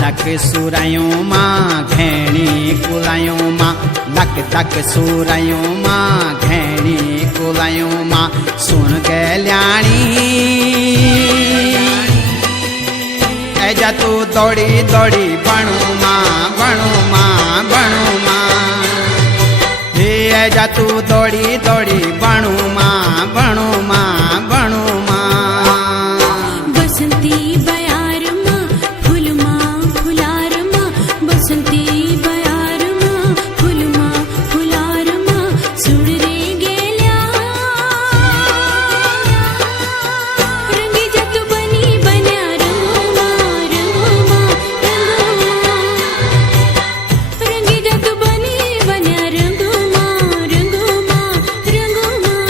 धक सुरायूं मां घेणी कुलायूं मां धक धक सुरायूं मां घेणी कुलायूं मां सुन गल्याणी ऐजा तू दौड़ी दौड़ी बणू मां बणू मां बणू मां हे ऐजा तू दौड़ी दौड़ी बणू मां बणू मां बणू मां बसंती बयार मां फूल मां फुलार मां बसंती बयार मां फूल मां फुलार मां सुन रे गेल्या रंगी जत बनी बन्या रंगो मां रंगी जत बनी बन्या रंगो मां रंगो मां रंगो मां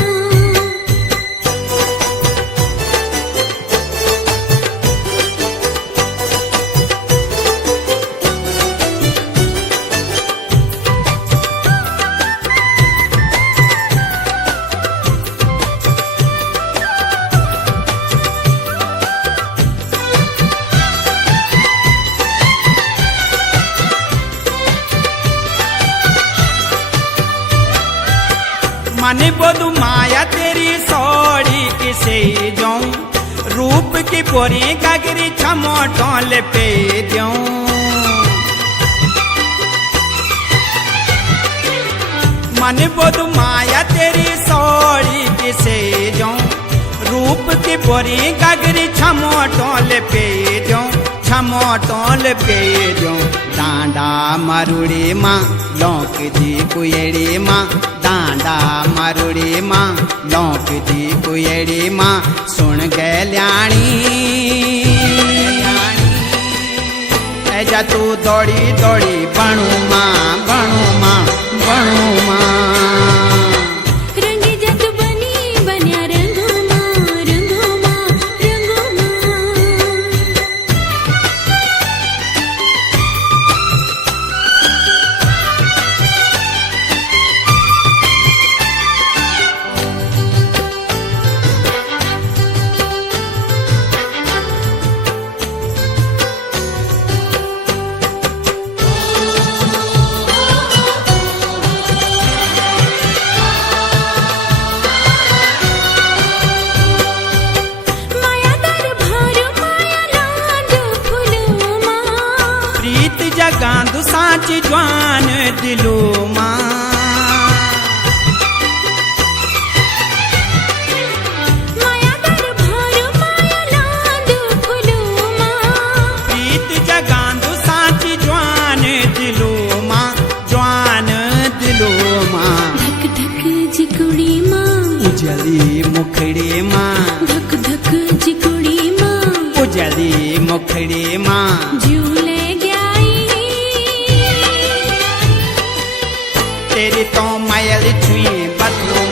मने बोलू माया तेरी सौड़ी किसे जाऊं रूप की पोरी गगरी छमोटोल पे दूं मने बोलू माया तेरी सौड़ी किसे जाऊं रूप की पोरी गगरी छमोटोल पे दूं छमोटोल पे दूं डांडा मारुड़ी मां लौक दी कुएड़ी मां डांडा मारुड़ी मां लौक दी कुएड़ी मां सुन गल्याणी ऐजा तू दौड़ी दौड़ी बणू मां बणू मां बणू मां रंगी जत बनी बन्या रंगो मां रंगो मां रंगो मां माया दरबार माया लांड फूलो मां प्रीत जगांदु साच ज्वान दिलो मां माया दरबार माया लांड फूलो मां प्रीत जगांदु साच ज्वान दिलो मां ज्वान दिलो मां धक धक जिकुड़ी मां उजली मुखड़ी मां धक धक जिकुड़ी मां उजली मुखड़ी मां झूले गई तेरी तो मायल छुई बदलो